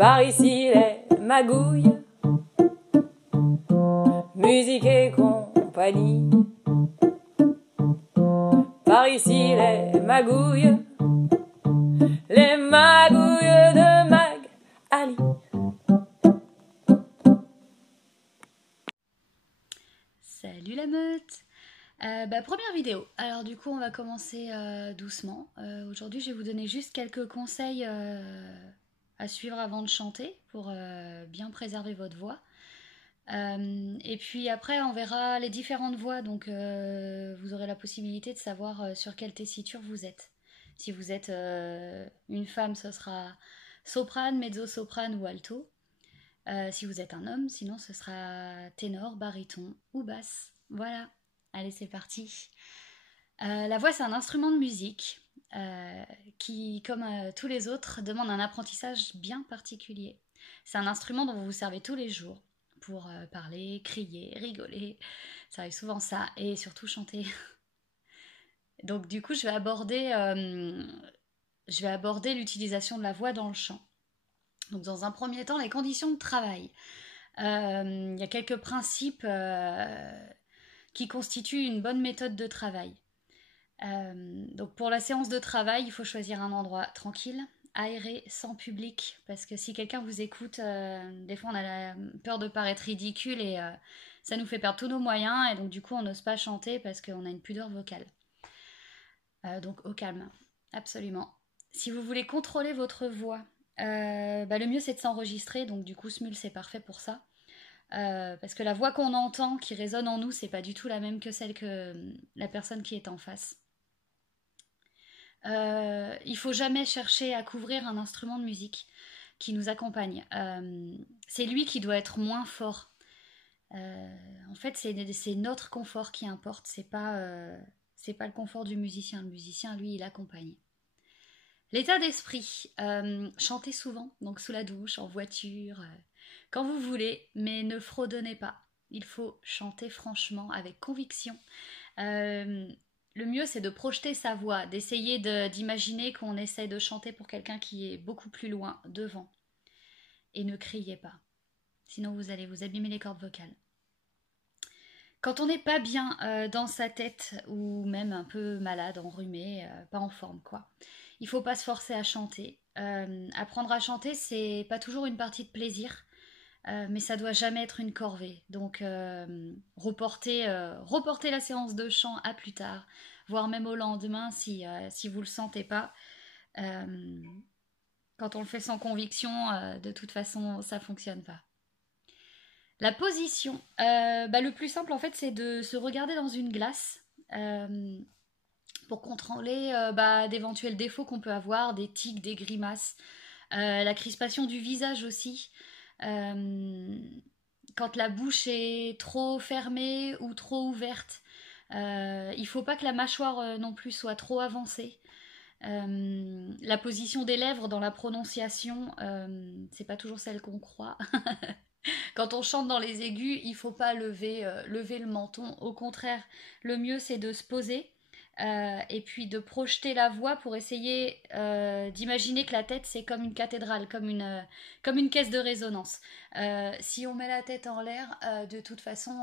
Par ici les magouilles, musique et compagnie. Par ici les magouilles de Mag Ali. Salut la meute. Première vidéo. Alors du coup on va commencer doucement. Aujourd'hui je vais vous donner juste quelques conseils à suivre avant de chanter pour bien préserver votre voix. Et puis après on verra les différentes voix, donc vous aurez la possibilité de savoir sur quelle tessiture vous êtes. Si vous êtes une femme, ce sera soprane, mezzo-soprane ou alto. Si vous êtes un homme, sinon ce sera ténor, baryton ou basse. Voilà, allez c'est parti. La voix c'est un instrument de musique qui, comme tous les autres, demande un apprentissage bien particulier. C'est un instrument dont vous vous servez tous les jours pour parler, crier, rigoler. Ça arrive souvent ça, et surtout chanter. Donc du coup je vais aborder l'utilisation de la voix dans le chant. Donc dans un premier temps, les conditions de travail. Il y a quelques principes qui constituent une bonne méthode de travail. Donc pour la séance de travail, il faut choisir un endroit tranquille, aéré, sans public, parce que si quelqu'un vous écoute, des fois on a la peur de paraître ridicule et ça nous fait perdre tous nos moyens, et donc du coup on n'ose pas chanter parce qu'on a une pudeur vocale. Donc au calme, absolument. Si vous voulez contrôler votre voix, le mieux c'est de s'enregistrer, donc du coup Smule c'est parfait pour ça. Parce que la voix qu'on entend qui résonne en nous, c'est pas du tout la même que celle que la personne qui est en face. Il faut jamais chercher à couvrir un instrument de musique qui nous accompagne. C'est lui qui doit être moins fort. En fait, c'est notre confort qui importe, c'est pas le confort du musicien. Le musicien, lui, il accompagne. L'état d'esprit, chantez souvent, donc sous la douche, en voiture, quand vous voulez, mais ne fredonnez pas. Il faut chanter franchement, avec conviction. Le mieux, c'est de projeter sa voix, d'essayer d'imaginer qu'on essaie de chanter pour quelqu'un qui est beaucoup plus loin, devant. Et ne criez pas, sinon vous allez vous abîmer les cordes vocales. Quand on n'est pas bien dans sa tête, ou même un peu malade, enrhumé, pas en forme quoi, il faut pas se forcer à chanter. Apprendre à chanter, c'est pas toujours une partie de plaisir, mais ça doit jamais être une corvée. Donc reporter la séance de chant à plus tard, voire même au lendemain si vous le sentez pas. Quand on le fait sans conviction, de toute façon ça fonctionne pas. La position, le plus simple en fait c'est de se regarder dans une glace pour contrôler d'éventuels défauts qu'on peut avoir, des tics, des grimaces, la crispation du visage aussi. Quand la bouche est trop fermée ou trop ouverte, il faut pas que la mâchoire non plus soit trop avancée. La position des lèvres dans la prononciation, c'est pas toujours celle qu'on croit. Quand on chante dans les aigus, il faut pas lever le menton. Au contraire, le mieux c'est de se poser et puis de projeter la voix pour essayer d'imaginer que la tête c'est comme une cathédrale, comme une caisse de résonance. Si on met la tête en l'air, de toute façon,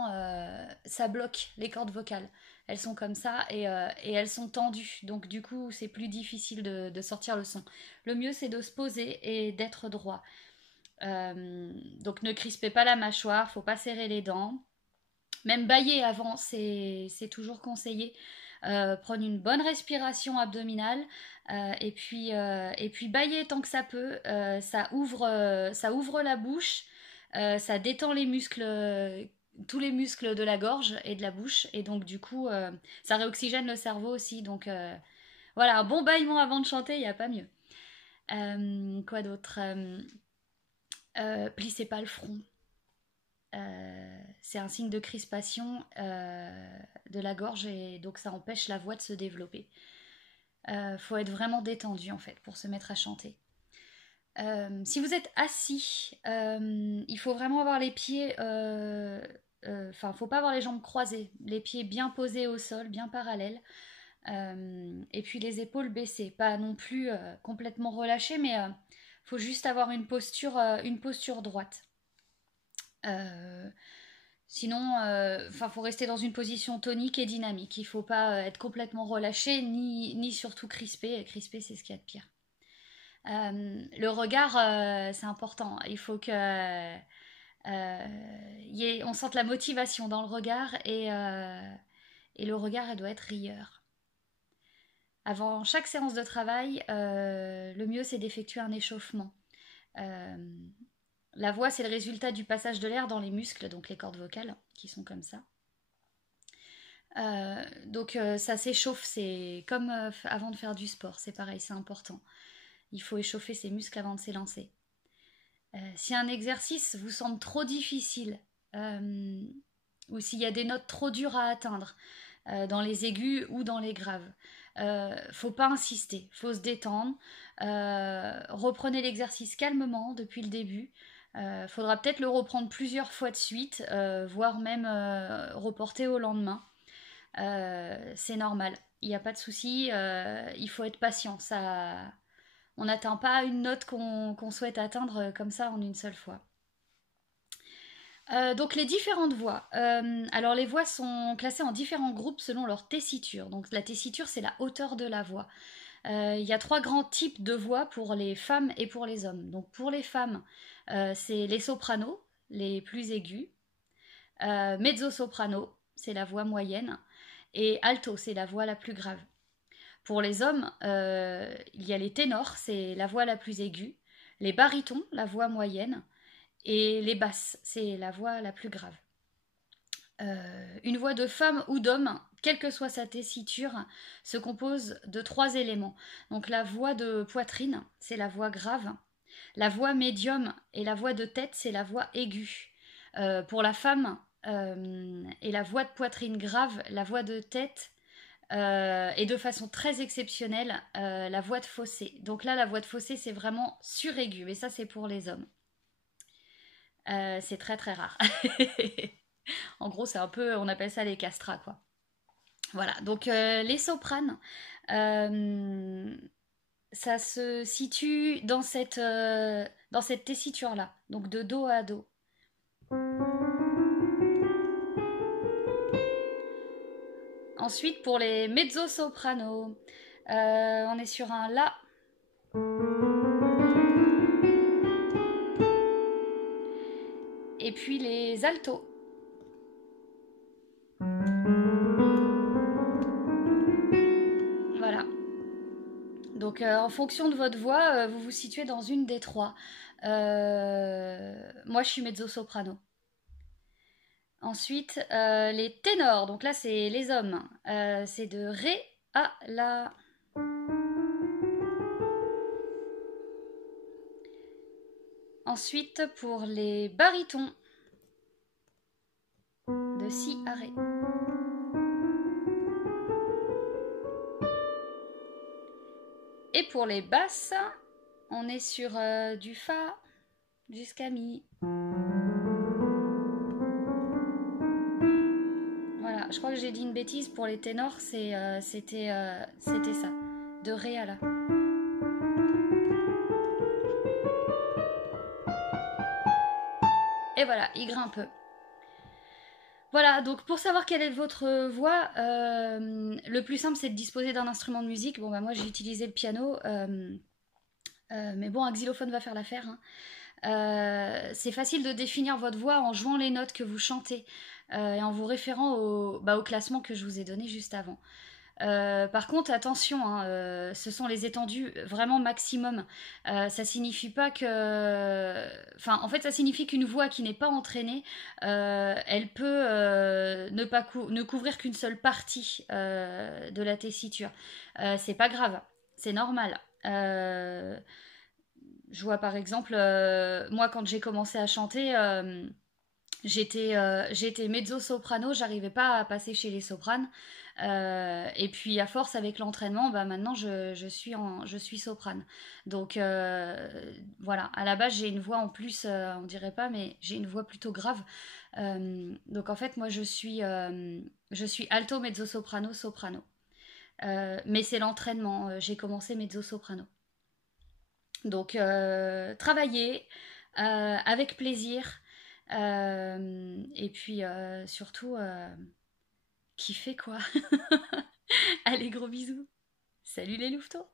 ça bloque les cordes vocales. Elles sont comme ça et elles sont tendues. Donc du coup, c'est plus difficile de sortir le son. Le mieux c'est de se poser et d'être droit. Donc ne crispez pas la mâchoire, faut pas serrer les dents. Même bâiller avant, c'est toujours conseillé. Prendre une bonne respiration abdominale et puis bâiller tant que ça peut. Ça ouvre la bouche, ça détend les muscles, tous les muscles de la gorge et de la bouche, et donc du coup ça réoxygène le cerveau aussi. Donc voilà, un bon bâillement avant de chanter, il n'y a pas mieux. Quoi d'autre? Plissez pas le front. C'est un signe de crispation de la gorge, et donc ça empêche la voix de se développer. Faut être vraiment détendu en fait pour se mettre à chanter. Si vous êtes assis, il faut vraiment avoir les pieds, faut pas avoir les jambes croisées, les pieds bien posés au sol, bien parallèles, et puis les épaules baissées, pas non plus complètement relâchées, mais faut juste avoir une posture droite. Sinon, faut rester dans une position tonique et dynamique. Il faut pas être complètement relâché, ni surtout crispé. Crispé, c'est ce qu'il y a de pire. Le regard, c'est important. Il faut que on sente la motivation dans le regard et le regard, elle doit être rieur. Avant chaque séance de travail, le mieux c'est d'effectuer un échauffement. La voix, c'est le résultat du passage de l'air dans les muscles, donc les cordes vocales, qui sont comme ça. Donc ça s'échauffe, c'est comme avant de faire du sport, c'est pareil, c'est important. Il faut échauffer ses muscles avant de s'élancer. Si un exercice vous semble trop difficile, ou s'il y a des notes trop dures à atteindre, dans les aigus ou dans les graves, faut pas insister, faut se détendre. Reprenez l'exercice calmement depuis le début. Faudra peut-être le reprendre plusieurs fois de suite, voire même reporter au lendemain. C'est normal, il n'y a pas de souci, il faut être patient. On n'atteint pas une note qu'on souhaite atteindre comme ça en une seule fois. Donc les différentes voix. Alors les voix sont classées en différents groupes selon leur tessiture. Donc la tessiture, c'est la hauteur de la voix. Il y a 3 grands types de voix pour les femmes et pour les hommes. Donc pour les femmes, c'est les sopranos, les plus aigus. Mezzo-soprano, c'est la voix moyenne. Et alto, c'est la voix la plus grave. Pour les hommes, il y a les ténors, c'est la voix la plus aiguë. Les barytons, la voix moyenne. Et les basses, c'est la voix la plus grave. Une voix de femme ou d'homme, quelle que soit sa tessiture, se compose de 3 éléments. Donc la voix de poitrine, c'est la voix grave. La voix médium et la voix de tête, c'est la voix aiguë. Pour la femme et la voix de poitrine grave, la voix de tête et de façon très exceptionnelle, la voix de fossé. Donc là, la voix de fossé, c'est vraiment suraiguë, mais ça, c'est pour les hommes. C'est très très rare. En gros, c'est un peu, on appelle ça les castrats, quoi. Voilà, donc les sopranes, ça se situe dans cette tessiture-là, donc de do à do. Ensuite, pour les mezzo-sopranos, on est sur un la. Et puis les altos. Voilà. Donc en fonction de votre voix, vous vous situez dans une des 3. Moi, je suis mezzo-soprano. Ensuite, les ténors. Donc là, c'est les hommes. C'est de ré à la. Ensuite, pour les barytons, de si à ré. Et pour les basses, on est sur du fa jusqu'à mi. Voilà, je crois que j'ai dit une bêtise. Pour les ténors, c'était ça, de ré à la. Et voilà, il grimpe. Voilà, donc pour savoir quelle est votre voix, le plus simple c'est de disposer d'un instrument de musique. Bon bah moi j'ai utilisé le piano, mais bon un xylophone va faire l'affaire. Hein. C'est facile de définir votre voix en jouant les notes que vous chantez et en vous référant au classement que je vous ai donné juste avant. Par contre, attention, hein, ce sont les étendues vraiment maximum. Ça signifie pas que... Enfin, en fait, ça signifie qu'une voix qui n'est pas entraînée, elle peut ne couvrir qu'une seule partie de la tessiture. C'est pas grave, c'est normal. Je vois par exemple, moi quand j'ai commencé à chanter... J'étais mezzo-soprano, j'arrivais pas à passer chez les sopranes. Et puis à force avec l'entraînement, bah maintenant je suis soprane. Donc voilà, à la base j'ai une voix en plus, on dirait pas, mais j'ai une voix plutôt grave. Donc en fait moi je suis alto, mezzo-soprano, soprano. Mais c'est l'entraînement, j'ai commencé mezzo-soprano. Donc, travaillez avec plaisir. Et puis, surtout, kiffez quoi. Allez, gros bisous. Salut les louveteaux.